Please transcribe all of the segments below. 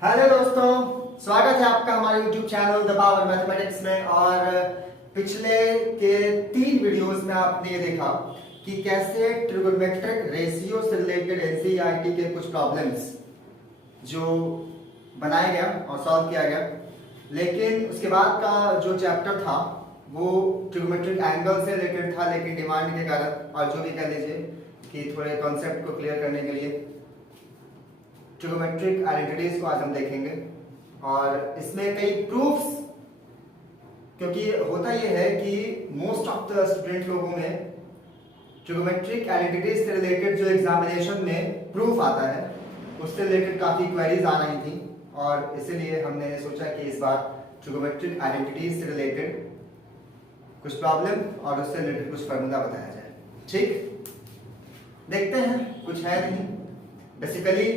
Hello दोस्तों, स्वागत है आपका हमारे YouTube channel the power mathematics में। और पिछले के 3 वीडियोस में आपने ये देखा कि कैसे ट्रिगोनोमेट्रिक रेशियो से रिलेटेड एनसीईआरटी के कुछ प्रॉब्लम्स जो बनाया गया और सॉल्व किया गया। लेकिन उसके बाद का जो चैप्टर था वो ट्रिगोनोमेट्रिक एंगल से रिलेटेड था, लेकिन डिमांड के कारण और जो भी कह लीजिए कि थोड़े कॉन्सेप्ट को क्लियर करने के लिए ट्रिगोनोमेट्रिक आइडेंटिटीज को आज हम देखेंगे। और इसमें कई प्रूफ्स, क्योंकि होता यह है कि मोस्ट ऑफ द स्टूडेंट लोगों में ट्रिगोनोमेट्रिक आइडेंटिटीज से रिलेटेड जो एग्जामिनेशन में प्रूफ आता है उससे रिलेटेड काफी क्वेरीज आ रही थी, और इसीलिए हमने सोचा कि इस बार ट्रिगोनोमेट्रिक आइडेंटिटीज से रिलेटेड कुछ प्रॉब्लम और उससे रिलेटेड कुछ फार्मूला बताया जाए। ठीक, देखते हैं। कुछ है नहीं, बेसिकली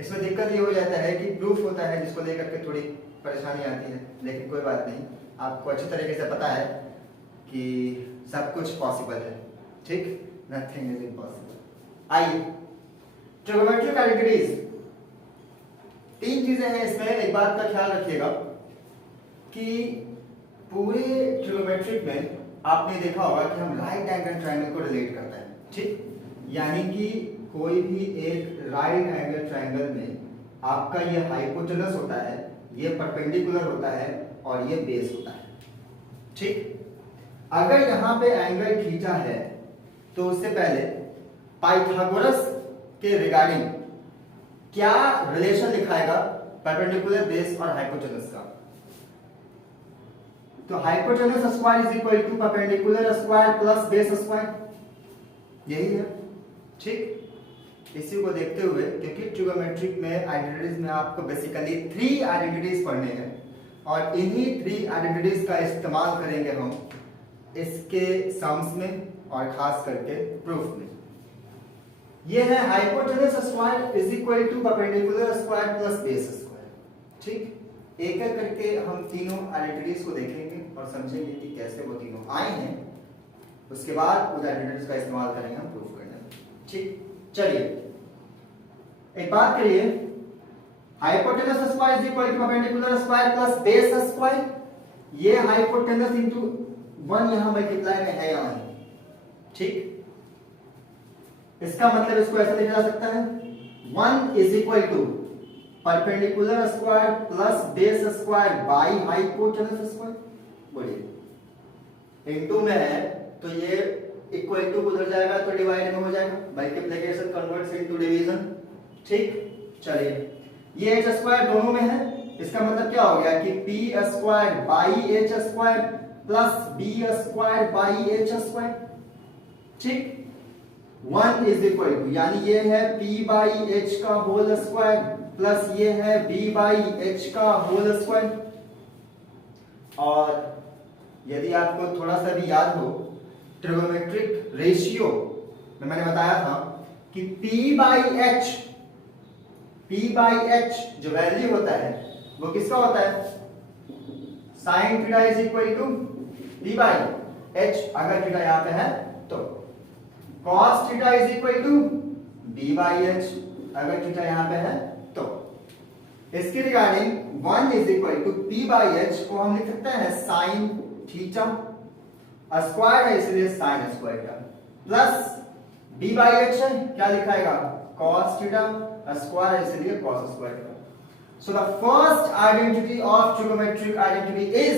इसमें दिक्कत ये हो जाता है कि प्रूफ होता है जिसको लेकर के थोड़ी परेशानी आती है, लेकिन कोई बात नहीं, आपको अच्छी तरीके से पता है कि सब कुछ पॉसिबल है। ठीक, नथिंग इज इम्पॉसिबल। आइए, ट्रिगोनोमेट्रिक आइडेंटिटीज 3 चीजें हैं इसमें। एक बात का ख्याल रखिएगा कि पूरे ट्रिगोनोमेट्रिक में आपने देखा होगा कि हम राइट एंगल ट्रायंगल को रिलेट करते हैं। ठीक, यानी कि कोई भी एक राइट एंगल ट्रायंगल में आपका ये हाइपोटेनस होता है, ये परपेंडिकुलर होता है और ये बेस होता है। ठीक, अगर यहां पे एंगल थीटा है तो उससे पहले पाइथागोरस के रिगार्डिंग क्या रिलेशन दिखाएगा परपेंडिकुलर बेस और हाइपोटेनस का? तो hypotenuse square is equal to perpendicular square plus base square, यही है। ठीक, इसी को देखते हुए, क्योंकि ट्रिगोनोमेट्रिक में आइडेंटिटीज में आपको बेसिकली 3 आइडेंटिटीज पढ़ने हैं और इन्हीं 3 आइडेंटिटीज का इस्तेमाल करेंगे हम इसके सम्स में और खास करके प्रूफ में। ये है hypotenuse square is equal to perpendicular square plus base square. ठीक, एक एक करके हम तीनों आइडेंटिटीज को देखेंगे और समझेंगे कि कैसे वो तीनों आए हैं। उसके बाद उस आइडेंटिटीज का इस्तेमाल करेंगे हम प्रूफ करने में। ठीक, चलिए एक बात करिए, hypotenuse square is equal to perpendicular square plus base square. ये हाइपोटेनस इंटू 1 यहां मल्टीप्लाई में है या नहीं? ठीक, इसका मतलब इसको ऐसा लिखा जा सकता है 1 is equal to perpendicular square plus base square by hypotenuse square. बोलिए, इनटू में है तो ये इक्वल टू उधर जाएगा तो डिवाइड में हो जाएगा, मल्टीप्लिकेशन कन्वर्ट्स इनटू डिवीजन। ठीक, चलिए ये h स्क्वायर दोनों में है, इसका मतलब क्या हो गया कि p square by h square plus b square by h square. ठीक, 1 इज इक्वल टू, यानी ये है p बाई h का होल स्क्वायर प्लस ये है b बाई h का होल स्क्वायर। और यदि आपको थोड़ा सा भी याद हो ट्रिगोनोमेट्रिक रेशियो में मैंने बताया था कि p बाई h जो वैल्यू होता है वो किसका होता है? Sine theta is equal to p by h, अगर थीटा यहां पे है तो cos theta is equal to b by h, अगर थीटा यहां पे है तो। इसके regarding 1 is equal to p by h को हम लिख सकते हैं साइन थीटा, स्क्वायर है इसलिए साइन स्क्वायर का, प्लस b बाई h है, क्या लिखाएगा? cos थीटा, स्क्वायर है इसलिए cos स्क्वायर का। So the first identity of trigonometric identity is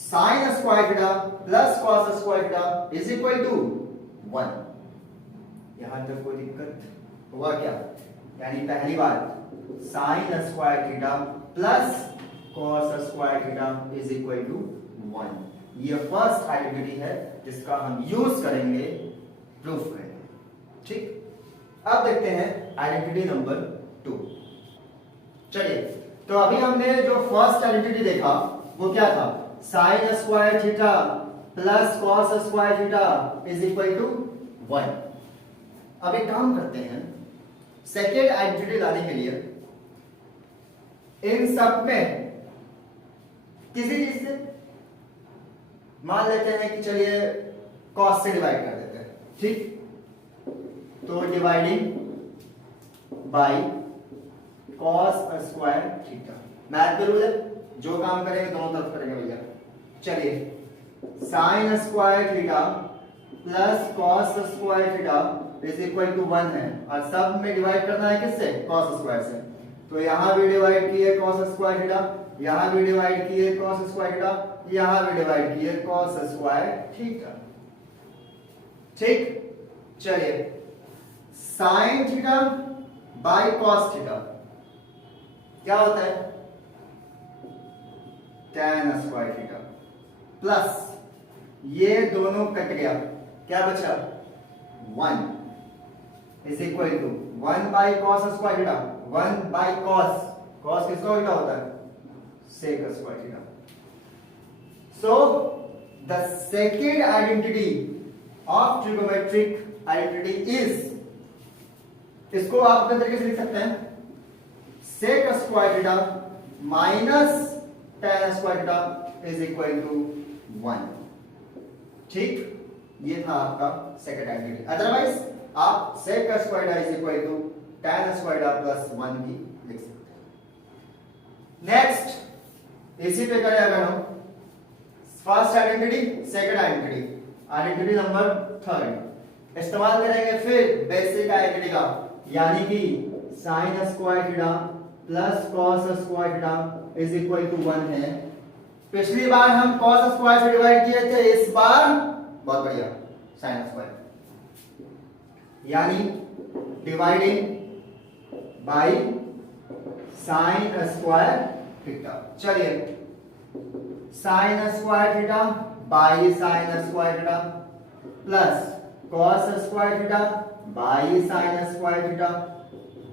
sin square theta plus cos square theta is equal to 1। यहां तक कोई दिक्कत हुआ क्या? यानी पहली बात sin square theta plus cos square theta is equal to 1। ये फर्स्ट आइडेंटिटी है जिसका हम यूज करेंगे प्रूफ करने। ठीक, अब देखते हैं आइडेंटिटी नंबर 2। चलिए, तो अभी हमने जो फर्स्ट आइडेंटिटी देखा वो क्या था? Sine square theta plus cos square theta is equal to 1। अब एक काम करते हैं, सेकेंड आइडेंटिटी लाने के लिए इन सब में किसी चीज से मान लेते हैं कि चलिए cos से डिवाइड कर देते हैं। ठीक, तो dividing by cos square theta. Math का रूल है, जो काम करेंगे दोनों तरफ करेंगे भैया। चलिए sine square theta plus cos square theta is equal to 1 है, और सब में डिवाइड करना है किससे? कॉस स्क्वायर से। तो यहां भी डिवाइड किए कॉस स्क्वायर थीटा, यहां भी डिवाइड किए कॉस स्क्वायर थीटा, यहां भी डिवाइड किए कॉस स्क्वायर थीटा। ठीक, चलिए sine theta by cos theta क्या होता है? tan स्क्वायर थीटा प्लस ये दोनों कट गया, क्या बचा? 1 is equal to 1 by cos square theta, 1 by cos, cos किसका उल्टा होता है? Sec square theta. So the second identity of trigonometric identity is, इसको आप अपने तरीके से लिख सकते हैं, sec square theta minus tan square theta is equal to 1। ठीक, ये था आपका सेकंड आइडेंटिटी। अदरवाइज आप sec square theta is equal to tan square theta plus 1 भी लिख सकते हैं। नेक्स्ट इसी पे करें अगर हम first identity, second identity, identity number 3 इस्तेमाल करेंगे फिर बेसिक आइडेंटिटी का, यानी कि sine square theta plus cos square theta is equal to 1 है। पिछली बार हम कॉस स्क्वायर से डिवाइड किए थे, इस बार बहुत बढ़िया साइन स्क्वायर, यानी dividing by sine square theta. चलिए sine square theta by sine square theta plus cos square theta by sine square theta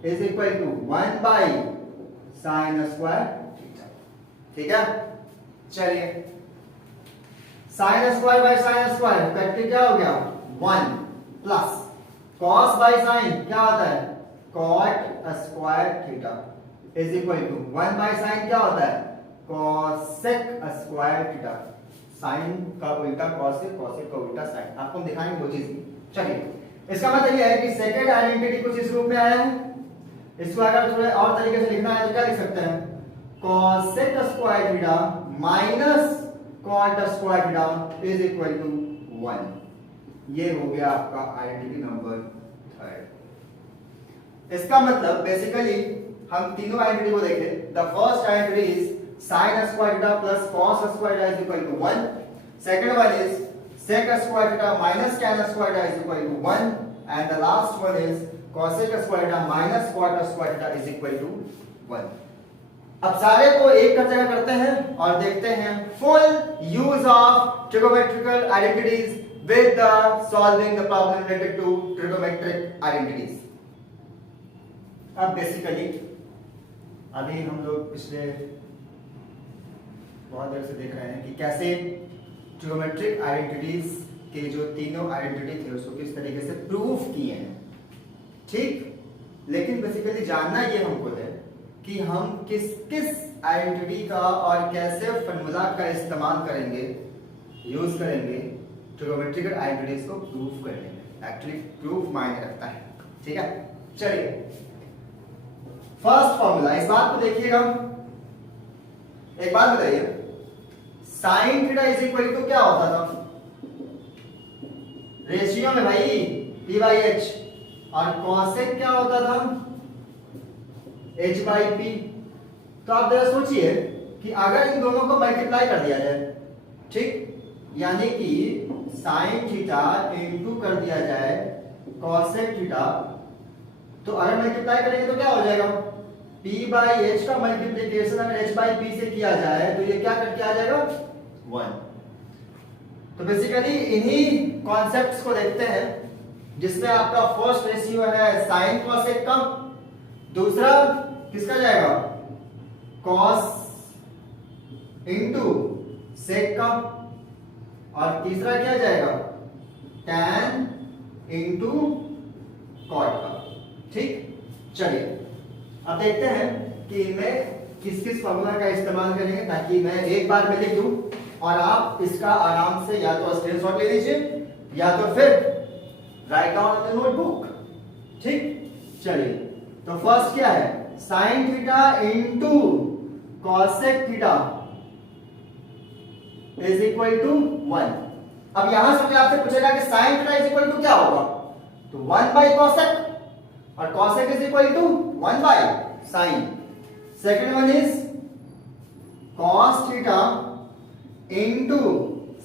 is equal to 1 by sine square theta. ठीक है, चलिए sine square by sine square cut के क्या हो गया? 1 plus cos bye sine क्या होता है? Cot square theta is equal to 1 by sine क्या होता है? Cosec square theta. साइन का उल्टा कॉसेक, कॉसेक का उल्टा साइन। आपको हम दिखाएंगे वो चीज। चलिए इसका मतलब ये है कि सेकंड आइडेंटिटी कुछ इस रूप में आया है। इसको अगर थोड़े और तरीके से लिखना है तो क्या लिख सकते हैं? Cosec square theta minus cot square theta is equal to 1। ये हो गया आपका आइडेंटिटी नंबर 3। इसका मतलब बेसिकली हम तीनों आइडेंटिटी को देखें। The first identity is sin square theta plus cos square theta is equal to 1। Second one is sec square theta minus tan square theta is equal to 1, and the last one is cosec square theta minus cot square theta is equal to 1। अब सारे को एक कर जगह करते हैं और देखते हैं full use of trigonometrical identities with the solving the problem related to trigonometric identities. अब बेसिकली अभी हम लोग पिछले बहुत देर से देख रहे हैं कि कैसे ट्रिगोमेट्रिक आइडेंटिटीज के जो तीनों आइडेंटिटी थे उसको किस तरीके से प्रूफ किए हैं। ठीक, लेकिन बेसिकली जानना ये हमको है कि हम किस किस आइडेंटिटी का और कैसे फॉर्मूला का इस्तेमाल करेंगे, यूज करेंगे ट्रिगोमेट्रिकल आइडेंटिटीज को प्रूफ करने में। एक्चुअली प्रूफ मायने रखता है। ठीक है, चलिए फर्स्ट फॉर्मूला, इस बात को देखिएगा। एक बात बताइए, sine theta is equal to क्या होता था? रेशियो में भाई p बाई एच, और कॉसेक क्या होता था? h by p। तो आप जरा सोचिए कि अगर इन दोनों को मल्टीप्लाई कर दिया जाए, ठीक, यानी कि साइन थीटा इंटू कर दिया जाए कॉसेक थीटा, तो अगर मल्टीप्लाई करेंगे तो क्या हो जाएगा? p बाई एच का मल्टीप्लीकेशन अगर h बाई p से किया जाए तो ये क्या करके आ जाएगा? 1। तो बेसिकली इन्हीं कॉन्सेप्ट्स को देखते हैं जिसमें आपका फर्स्ट रेशियो है साइन कॉसेक का, दूसरा किसका जाएगा? कॉस इंटू सेक का, और तीसरा क्या जाएगा? टैन इंटू कॉट का। ठीक, चलिए अब देखते हैं कि इनमें किस किस फॉर्मूला का इस्तेमाल करेंगे ताकि मैं एक बार में लिख दूं और आप इसका आराम से या तो स्क्रीनशॉट ले लीजिए या तो फिर write down in the notebook. ठीक, चलिए तो फर्स्ट क्या है? Sine theta into cosec theta is equal to 1। अब यहां से आपसे पूछेगा कि sine theta is equal to क्या होगा, तो 1 बाई कॉसेक और cosec is equal to 1 by sine. Second one is cos थीटा into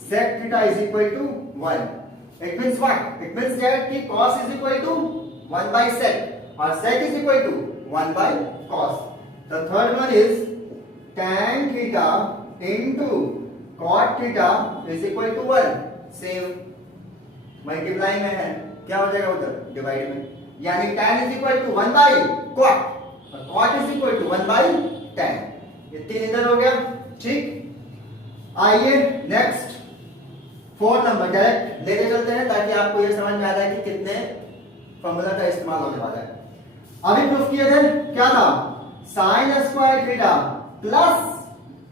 sec theta is equal to 1. It means what? It means that कि cos is equal to 1 by sec और sec is equal to 1 by cos. The third one is tan theta into cot theta is equal to 1. Same multiply में है, क्या हो जाएगा उधर divide में, यानी tan is equal to 1 by cot और cot is equal to 1 by tan. ये तीन इधर हो गया, ठीक। आइए नेक्स्ट 4 नंबर डायरेक्ट लेके चलते हैं ताकि आपको ये समझ में आ जाए कि कितने फॉर्मूला का इस्तेमाल होने वाला है। अभी प्रूफ किए थे क्या था, sine square theta plus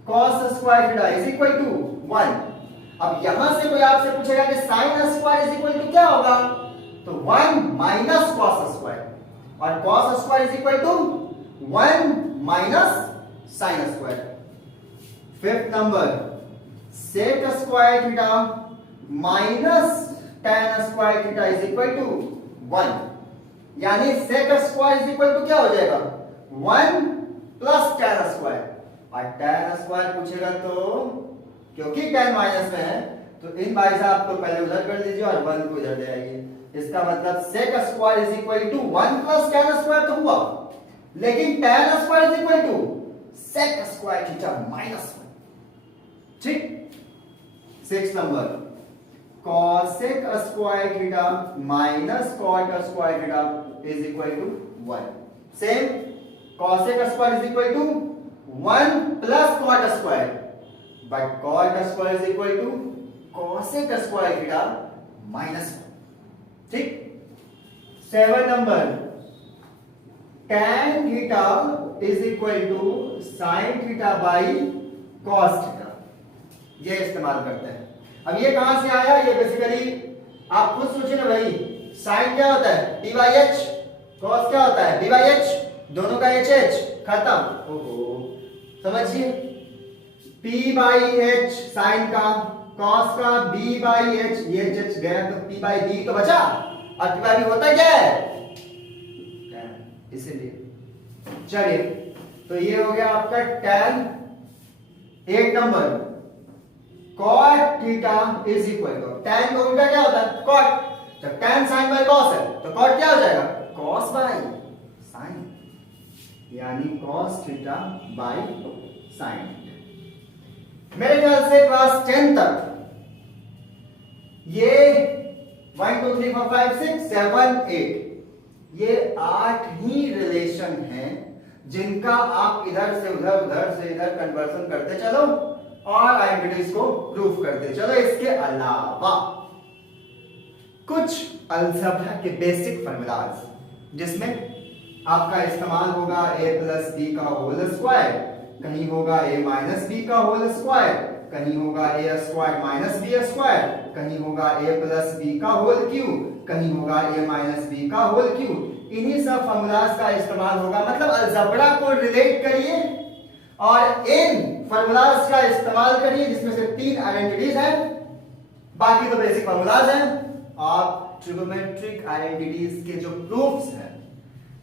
cos square theta is equal to 1। अब यहां से कोई आपसे पूछेगा कि sine square is equal to क्या होगा, तो 1 माइनस कॉस स्क्वायर और cos square is equal to 1 minus sine square. Fifth number sec square theta minus tan square theta is equal to 1, यानी sec square is equal to क्या हो जाएगा 1 plus tan square, और tan square पूछेगा तो क्योंकि tan minus में है तो इन भाई साहब को पहले उधर कर लीजिए और 1 को इधर ले आइए। इसका मतलब sec square is equal to 1 plus tan square तो हुआ, लेकिन tan square is equal to sec square theta minus 1, ठीक। 6 नंबर cosec square theta minus cot square theta is equal to 1। Same cosec square is equal to 1 plus cot square, but cot square is equal to cosec square theta minus 1, ठीक। 7 नंबर tan theta is equal to sin theta by cos theta, ये इस्तेमाल करते हैं। अब ये कहां से आया, ये बेसिकली आप खुद सोचिए ना भाई, साइन क्या होता है d बाई एच, कॉस क्या होता है d बाई एच, दोनों का एच एच खत्म, ओहो समझिए p बाई एच साइन का, कॉस का b बाई एच, ये एच गया तो p बाई b तो बचा, और p बाई b होता क्या है इसीलिए। चलिए तो ये हो गया आपका tan। 8 नंबर cot theta is equal to, tan का उल्टा क्या होता है cot, जब tan sin बाय cos है तो cot क्या हो जाएगा cos बाय sin, यानी cos थीटा बाय sin। मेरे ख्याल से क्लास 10 तक ये 1 2 3 4 5 6 7 8 ये 8 ही रिलेशन हैं जिनका आप इधर से इधर कन्वर्जन करते चलो और आइडेंटिटीज को प्रूफ करते चलो। इसके अलावा कुछ अलजेब्रा के बेसिक फार्मूलाज जिसमें आपका इस्तेमाल होगा a प्लस बी का होल स्क्वायर, कहीं होगा a माइनस बी का होल स्क्वायर, कहीं होगा a square minus B square, कहीं होगा a प्लस बी का होल क्यूब, कहीं होगा a माइनस बी का होल क्यूब। इन्हीं सब फार्मूलाज का इस्तेमाल होगा, मतलब अलजेब्रा को रिलेट करिए और इन फार्मूलाज का इस्तेमाल करिए जिसमें से 3 आइडेंटिटीज हैं, बाकी तो बेसिक फार्मूलाज हैं। आप ट्रिगोमेट्रिक आइडेंटिटीज के जो प्रूफ्स हैं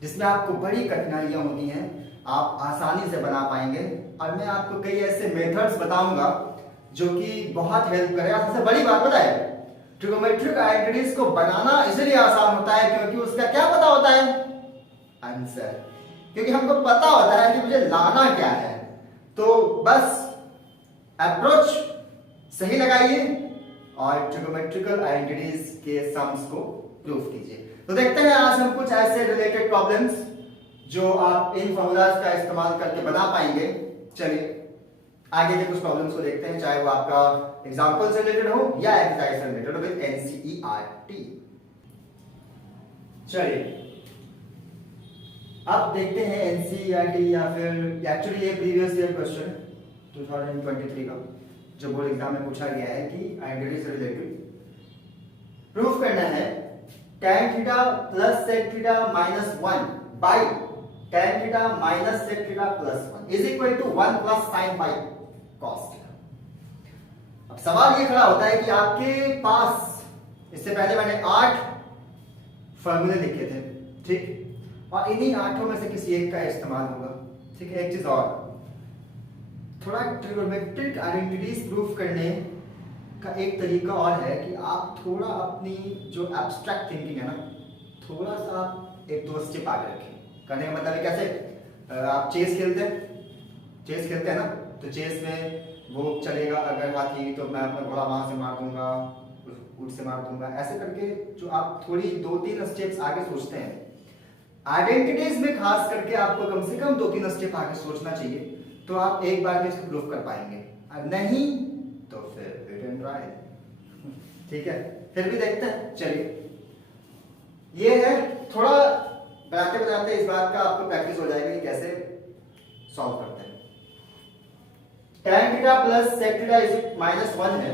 जिसमें आपको बड़ी कठिनाइयां होती हैं आप आसानी से बना पाएंगे, और मैं आपको कई ऐसे मेथड्स बताऊंगा जो कि बहुत हेल्प करेगा। सबसे बड़ी बात पता है, ट्रिगोमेट्रिक आइडेंटिटीज को बनाना इसलिए आसान होता है क्योंकि उसका क्या पता होता है आंसर, क्योंकि हमको पता होता है कि मुझे लाना क्या है, तो बस अप्रोच सही लगाइए और ट्रिगोमेट्रिकल आइडेंटिटीज के सम्स को प्रूफ कीजिए। तो देखते हैं आज हम कुछ ऐसे रिलेटेड प्रॉब्लम्स जो आप इन फॉर्मूलाज का इस्तेमाल करके बना पाएंगे। चलिए आगे के कुछ प्रॉब्लम्स को देखते हैं, चाहे वो आपका एग्जांपल से रिलेटेड हो या एक्सरसाइज से रिलेटेड हो विद एनसीईआरटी। चलिए अब देखते हैं एनसीईआरटी या फिर एक्चुअली ये प्रीवियस ईयर क्वेश्चन 2023 का जो बोर्ड एग्जाम में पूछा गया है कि आइडेंटिटी से रिलेटेड प्रूफ करना है tan theta plus sec theta minus 1 by tan theta minus sec theta plus 1 is equal to 1 plus sin by cos theta. अब सवाल ये खड़ा होता है कि आपके पास इससे पहले मैंने 8 फॉर्मूले लिखे थे, ठीक, और इन्हीं 8 में से किसी एक का इस्तेमाल होगा, ठीक है। एक चीज और, थोड़ा ट्रिगोनोमेट्रिक आइडेंटिटीज प्रूफ करने का एक तरीका और है कि आप थोड़ा अपनी जो एब्स्ट्रैक्ट थिंकिंग है ना, थोड़ा सा आप एक दो स्टेप आगे रखें। करने का मतलब है कैसे, आप चेस खेलते हैं ना, तो चेस में वो चलेगा अगर हाथी तो मैं अपना घोड़ा वहां से मार दूंगा, ऊंट से मार दूंगा, ऐसे करके जो आप थोड़ी 2-3 स्टेप्स आगे सोचते हैं, आइडेंटिटीज में खास करके आपको कम से कम 2-3 स्टेप आगे सोचना चाहिए, तो आप एक बार में इसको प्रूफ कर पाएंगे, और नहीं तो फिर हिट एंड ट्राई, ठीक है। फिर भी देखते हैं, चलिए। ये है, थोड़ा बनाते बनाते इस बात का आपको प्रैक्टिस हो जाएगा कि कैसे सॉल्व करते हैं। tan theta plus sec theta is minus 1 है।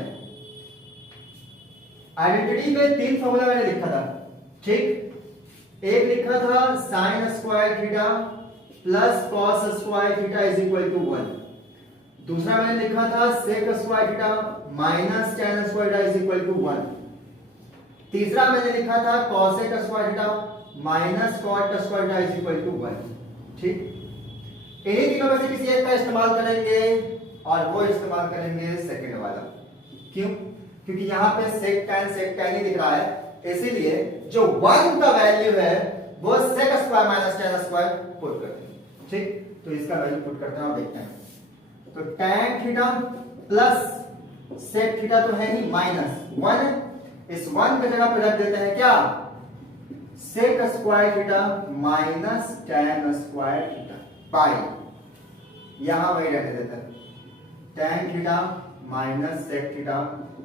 आइडेंटिटी में 3 फॉर्मूला मैंने लिखा था, ठीक। एक लिखा था sin square theta plus cos square theta is equal to 1। दूसरा मैंने लिखा था sec square theta minus tan square theta is equal to 1। तीसरा मैंने लिखा था cosec square theta minus cot square theta is equal to 1, ठीक। इन्हीं तीनों में से किसी एक का इस्तेमाल करेंगे और वो इस्तेमाल करेंगे सेकंड वाला। क्यों? क्योंकि यहाँ पे sec tan ही दिख रहा है, इसीलिए जो 1 का वैल्यू है वो sec square minus tan square put करते हैं, ठीक। तो इसका वैल्यू पुट करते हैं और देखते हैं। तो tan theta plus sec theta तो है ही माइनस 1, इस 1 की जगह पे रख देते हैं क्या, sec square theta minus tan square theta by, यहां वही रख देते हैं tan theta minus sec theta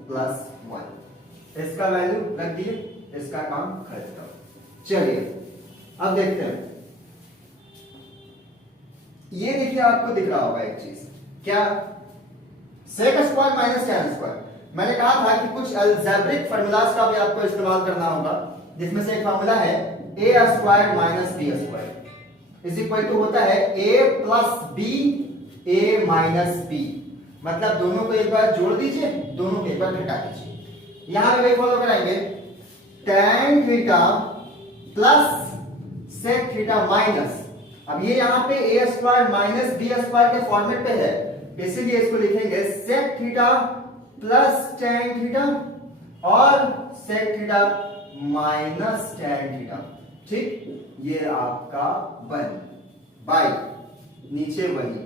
plus 1। इसका वैल्यू रख दिए, इसका काम खत्म। चलिए अब देखते हैं। ये देखिए, आपको दिख रहा होगा एक चीज, क्या, sec square minus tan square. मैंने कहा था कि कुछ अलजेब्रिक फार्मूलाज का भी आपको इस्तेमाल करना होगा, जिसमें से एक फार्मूला है a square minus b square is equal to होता है a plus b a minus b। मतलब दोनों को एक बार जोड़ दीजिए, दोनों को एक बार घटा दीजिए। यहां पे वही फॉलो कराएंगे, tan theta plus sec theta minus, अब ये यहां पे a square minus b square के फॉर्मेट पे है, इसीलिए इसको लिखेंगे sec theta plus tan theta और sec theta minus tan theta, ठीक। ये आपका 1 बाई नीचे वही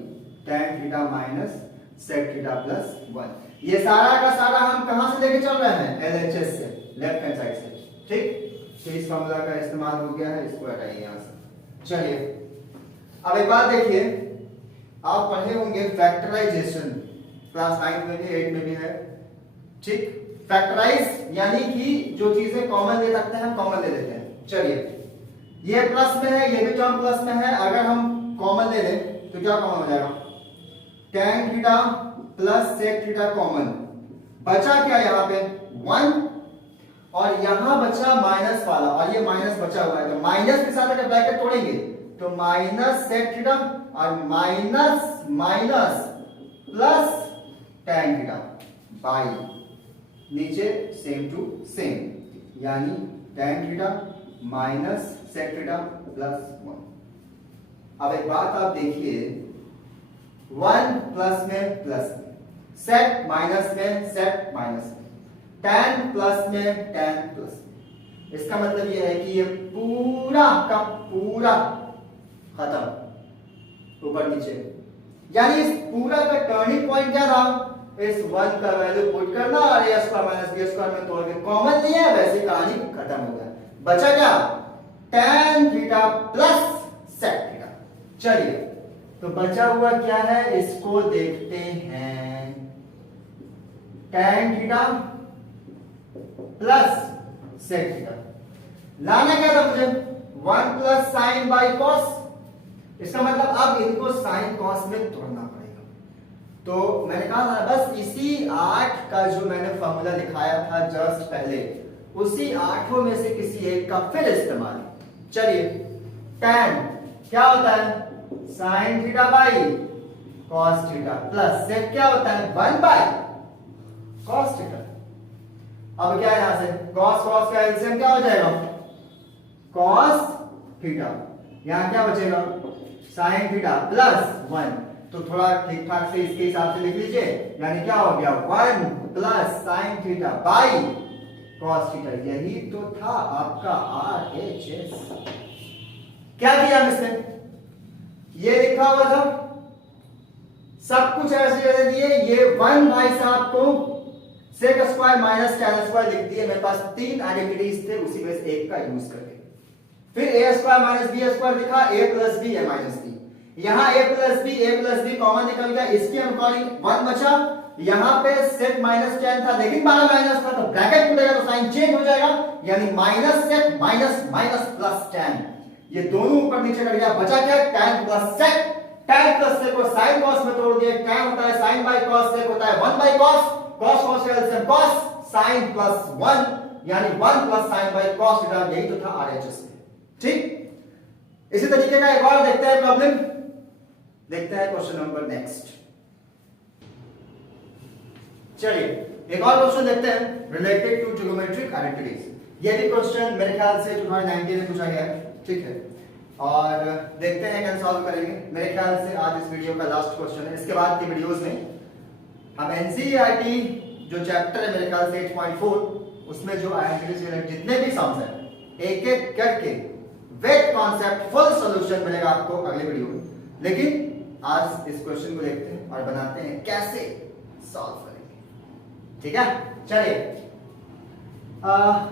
tan theta minus sec theta plus 1। ये सारा का सारा हम कहां से लेके चल रहे हैं, LHS से, लेफ्ट हैंड साइड से, ठीक। तो इस फॉर्मूला का इस्तेमाल हो गया है, इसको हटाइए यहां से। चलिए अब एक बात देखिए, आप पढ़े होंगे फैक्टराइजेशन, क्लास 9 में भी 8 में भी है, ठीक। फैक्टराइज यानी कि जो चीजें कॉमन ले सकते हैं कॉमन ले लेते हैं। चलिए ये प्लस में है, ये भी टर्म प्लस में है, अगर हम कॉमन ले लें तो क्या कॉमन हो जाएगा, tan theta plus sec theta common, बचा क्या यहाँ पे 1 और यहां बचा माइनस वाला, और ये माइनस बचा हुआ है, तो माइनस के साथ अगर ब्रैकेट तोड़ेंगे तो माइनस sec थीटा और minus minus plus tan theta by नीचे सेम टू सेम, यानी tan theta minus sec theta plus 1। अब एक बात आप देखिए, 1 प्लस में प्लस, sec माइनस में sec माइनस, tan प्लस में tan प्लस। इसका मतलब यह है कि ये पूरा का पूरा खत्म ऊपर नीचे, यानी इस पूरा का टर्निंग पॉइंट क्या था, इस 1 का वैल्यू पुट करना और a square minus b square में तोड़ के कॉमन लिया, वैसी कहानी खत्म हो गया। बचा क्या, tan theta plus sec theta. चलिए तो बचा हुआ क्या है, इसको देखते हैं। tan theta plus sec theta लाना क्या था मुझे, 1 प्लस साइन बाई कॉस। इसका मतलब अब इनको साइन कॉस में तोड़ना पड़ेगा। तो मैंने कहा था बस इसी 8 का जो मैंने फॉर्मूला लिखाया था जस्ट पहले, उसी 8 में से किसी एक का फिर इस्तेमाल। चलिए tan क्या होता है sine theta by cos theta plus sec क्या होता है 1 बाई कॉस थीटा। अब क्या है यहां से कॉस कॉस का एलसीएम क्या हो जाएगा कॉस थीटा, यहां क्या बचेगा साइन थीटा प्लस 1, तो थोड़ा ठीक ठाक से इसके हिसाब से लिख लीजिए, यानी क्या हो गया 1 plus sign theta by cos theta. यही तो था आपका RHS। क्या किया हमने, ये लिखा हुआ था सब कुछ ऐसे जैसे दिए, ये 1 भाई साहब को sec square minus tan square लिख दिए। मेरे पास 3 आइडेंटिटीज थे, उसी में से एक का यूज करके फिर a square minus b square लिखा, a plus b a minus b, यहां a प्लस b कॉमन निकल गया, इसके अकॉर्डिंग 1 बचा। यहां पे सेक माइनस टैन था लेकिन 12 माइनस था, तो ब्रैकेट खुलेगा तो साइन चेंज हो जाएगा, यानी minus sec minus minus plus tan, ये दोनों ऊपर नीचे कर गया, बचा क्या tan plus sec. Tan plus sec को साइन कॉस में तोड़ दिया, टैन होता है साइन बाय कॉस, सेक होता है 1 बाय कॉस, कॉस कॉस का एलसीएम कॉस, साइन प्लस 1 यानी 1 plus sign by cos theta, यही तो था RHS में। ठीक, इसी तरीके का एक और देखते हैं प्रॉब्लम, देखते हैं क्वेश्चन नंबर नेक्स्ट। चलिए एक और क्वेश्चन देखते हैं रिलेटेड टू ट्रिगोनोमेट्रिक आइडेंटिटीज। ये भी क्वेश्चन मेरे ख्याल से 2019 में पूछा गया है, ठीक है, और देखते हैं कैसे सॉल्व करेंगे। मेरे ख्याल से आज इस वीडियो का लास्ट क्वेश्चन है, इसके बाद की वीडियोस में हम एनसीईआरटी जो चैप्टर है मेरे ख्याल से 8.4, उसमें जो आइडेंटिटीज रिलेटेड जितने भी सम्स हैं एक एक करके विद कॉन्सेप्ट फुल सॉल्यूशन मिलेगा आपको अगले वीडियो में। लेकिन आज इस क्वेश्चन को देखते हैं और बनाते हैं कैसे सॉल्व करेंगे, ठीक है। चलिए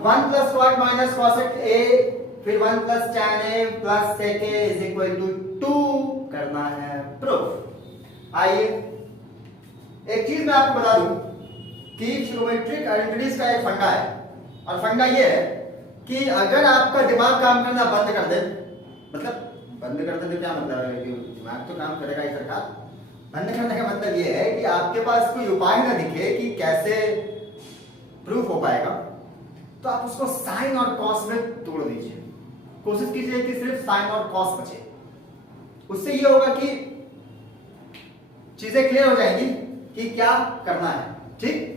1 plus cot minus cosec a, फिर 1 plus tan a plus sec a is equal to 2 करना है प्रूफ। आइए एक चीज मैं आपको बता दूं कि ट्रिगोनोमेट्रिक आइडेंटिटीज का एक फंडा है, और फंडा ये है कि अगर आपका दिमाग काम करना बंद कर दे, मतलब बंद कर दे तो क्या मतलब है कि दिमाग तो काम करेगा ही सरकार, बंद करने का मतलब ये है कि आपके पास कोई उपाय ना दिखे कि कैसे प्रूफ हो पाएगा, तो आप उसको साइन और कॉस में तोड़ दीजिए, कोशिश कीजिए कि सिर्फ साइन और कॉस बचे। उससे ये होगा कि चीजें क्लियर हो जाएंगी कि क्या करना है, ठीक।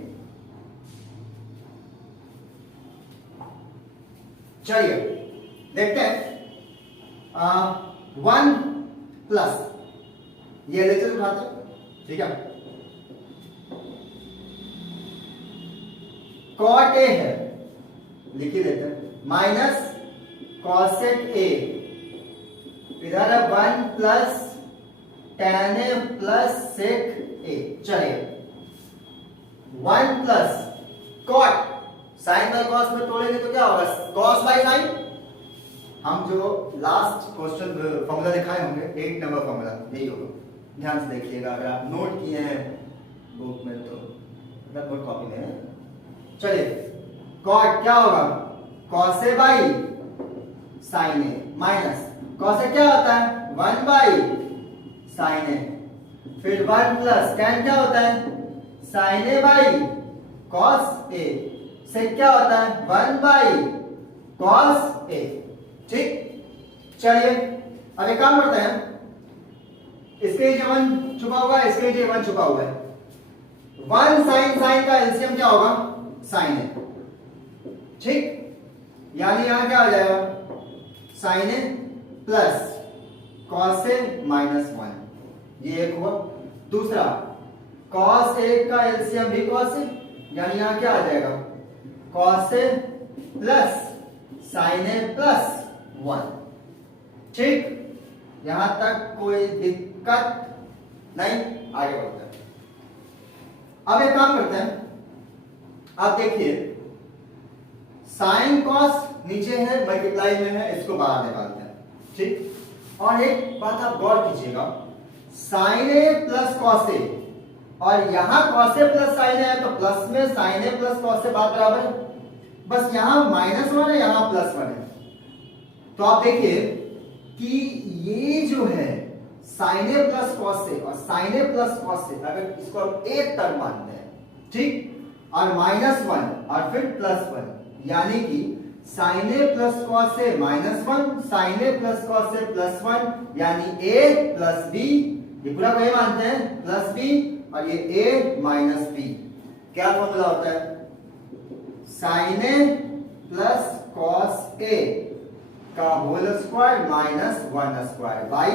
चलिए देखते हैं 1 प्लस ये लेकर उठाते हैं, ठीक है, कॉट ए है लिख ही देते हैं, माइनस कॉसेक ए, इधर है 1 plus tan a plus sec A. चलिए 1 plus cot sine by cos में तोड़ेंगे तो क्या होगा कॉस बाय साइन। हम जो लास्ट क्वेश्चन फॉर्मूला दिखाए होंगे 8 नंबर फॉर्मूला यही होगा, ध्यान से देखिएगा अगर आप नोट किए हैं बुक में तो, मतलब नोट कॉपी में है। चलिए कॉट क्या होगा cos A by sine A, minus cos A क्या होता है 1 बाई साइन ए, फिर 1 प्लस tan क्या होता है sign A by cos A, सेक क्या होता है 1 बाई कॉस ए, ठीक। चलिए अब एक काम करते हैं, इसके नीचे 1 छुपा हुआ है, इसके नीचे 1 छुपा हुआ है, 1 साइन साइन का एलसीएम क्या होगा साइन ए, ठीक, यानी यहां क्या आ जाएगा sign A plus cos A minus 1, ये एक हुआ। दूसरा कॉस ए का एलसीएम भी कॉस ए, यानी यहां क्या आ जाएगा cos A plus sign A plus 1, ठीक, यहां तक कोई दिक्कत नहीं, आगे बढ़ते हैं। अब एक काम करते हैं, आप देखिए साइन कॉस नीचे है मल्टीप्लाई में है, इसको बाहर निकालते हैं, ठीक। और एक बात आप गौर कीजिएगा, sign A plus cos A, और यहां कॉस ए प्लस साइन ए है तो प्लस में sign A plus cos A बात बराबर है, बस यहां -1 है यहां +1 है, तो आप देखिए कि ये जो है sign A plus cos A और sign A plus cos A, अगर इसको आप एक टर्म मानते हैं, ठीक, और -1 और फिर +1, यानी कि sign A plus cos A -1, sign A plus cos A +1, यानी a प्लस b, ये पूरा को a मानते हैं, प्लस b, और ये a माइनस b। क्या फॉर्मूला होता है? Sign A plus cos A का होल स्क्वायर -1 बाई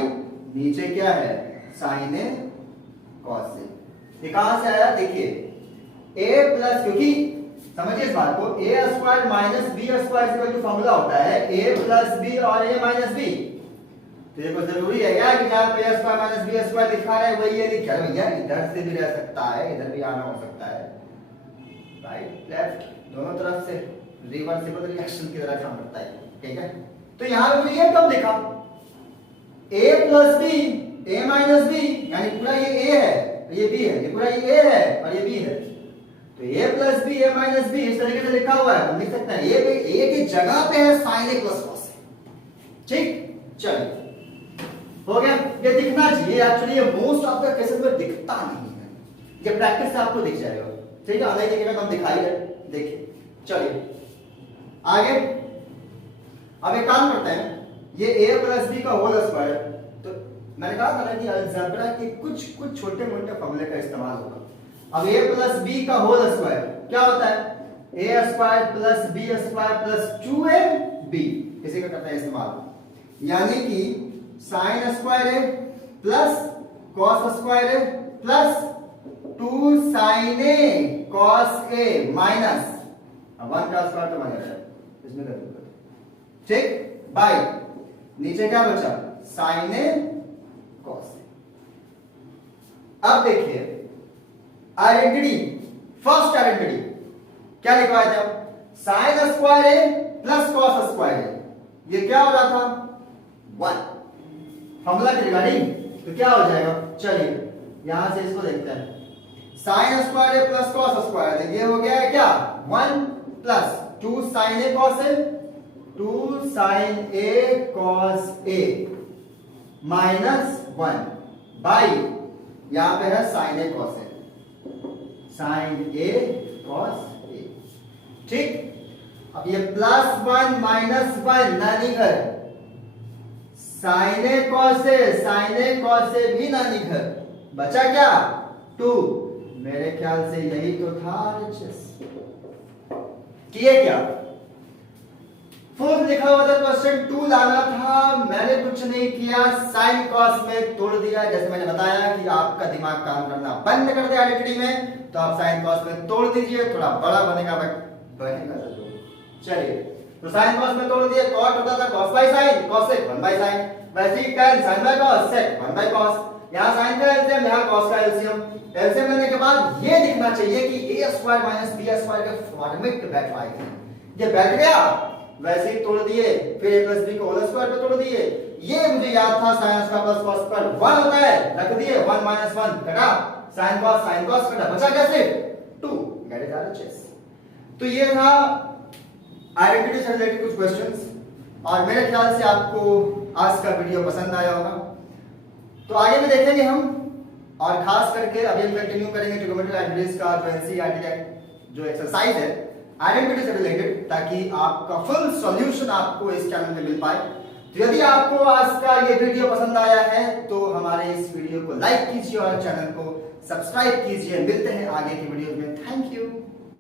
नीचे क्या है? Sign A cos A. ये कहां से आया? देखिए a प्लस, क्योंकि समझिए इस बात को, a square minus b square का जो फॉर्मूला होता है a प्लस b और a माइनस b, तो ये कुछ जरूरी है क्या कि जहां पे a square minus b square लिखा है वही ये लिखा है भैया? इधर से भी रह सकता है, इधर भी आना हो सकता है, राइट लेफ्ट दोनों तरफ से रिवर्सिबल रिएक्शन की तरह काम करता है, ठीक है? तो यहां पे ये कब लिखा? a plus b a minus b, यानी पूरा ये a है, ये b है, ये पूरा ये a है और ये b है, तो a plus b a minus b इस तरीके से लिखा हुआ है, हम लिख सकते हैं a की जगह पे है sine a plus cos a। ठीक, चलिए हो गया। ये दिखना चाहिए, एक्चुअली ये मोस्ट ऑफ द केसेस में दिखता नहीं है, ये प्रैक्टिस से आपको दिख जाएगा, ठीक है? अगले जगह हम दिखाई दे, देखिए चलिए आगे। अब एक काम करते हैं, ये a प्लस b का होल स्क्वायर, तो मैंने कहा था ना कि अलजेब्रा के कुछ छोटे मोटे फॉर्मूले का इस्तेमाल होगा। अब a प्लस b का होल स्क्वायर क्या होता है? a स्क्वायर plus b square plus 2ab, इसी का करते हैं इस्तेमाल, यानी कि sine square a plus cos square a plus 2 sine a cos a minus 1 का स्क्वायर तो बनेगा इसमें, ठीक, बाय नीचे क्या बचा? Sine a cos a। अब देखिए आइडेंटिटी, फर्स्ट आइडेंटिटी क्या लिखवाया था? Sine square a plus cos square a, ये क्या हो रहा था? 1 फॉर्मूला के रिगार्डिंग, तो क्या हो जाएगा? चलिए यहां से इसको देखते हैं, sine square a plus cos square a, ये हो गया है क्या? 1 plus 2 sine a cos a, 2 sine a cos a minus 1 by यहां पे है sine a cos a, sine a cos a, ठीक। अब ये +1 -1 नानी घर, साइन a कॉस a भी नानी घर, बचा क्या? 2। मेरे ख्याल से यही तो था RHS। किए क्या? फोर्थ लिखा हुआ था क्वेश्चन 2 लाना था, मैंने कुछ नहीं किया, साइन कॉस में तोड़ दिया। जैसे मैंने बताया कि आपका दिमाग काम करना बंद कर दे आइडेंटिटी में, तो आप साइन कॉस में तोड़ दीजिए, थोड़ा बड़ा बनेगा जरूर। चलिए तो साइन कॉस में तोड़ दिए, कॉट होता था cos बाय साइन, cos से 1 बाय साइन, वैसे ही tan sin बाय cos से 1 बाय cos, यहां साइन का एलसीएम, यहां cos का एलसीएम। एलसीएम लेने के बाद ये दिखना चाहिए कि a square minus b square के फॉर्मेट में बैठ पाएगा, ये बैठ गया, वैसे ही तोड़ दिए, फिर a प्लस b को होल स्क्वायर पे तोड़ दिए। ये मुझे याद था साइन का प्लस cos स्क्वायर 1 होता है, रख दिए, 1 माइनस 1 कटा, साइन cos कटा, बचा क्या? सिर्फ 2, गेट इट RHS। तो ये था आइडेंटिटी से रिलेटेड कुछ क्वेश्चंस, और मेरे ख्याल से आपको आज का वीडियो पसंद आया होगा। तो आगे भी देखेंगे हम, और खास करके अभी हम कंटिन्यू करेंगे ट्रिग्नोमेट्रिक आइडेंटिटीज का जो एनसीईआरटी का जो एक्सरसाइज है आइडेंटिटी से रिलेटेड, ताकि आपका फुल सॉल्यूशन आपको इस चैनल में मिल पाए। तो यदि आपको आज का ये वीडियो पसंद आया है तो हमारे इस वीडियो को लाइक कीजिए और चैनल को सब्सक्राइब कीजिए। मिलते हैं आगे की वीडियो में, थैंक यू।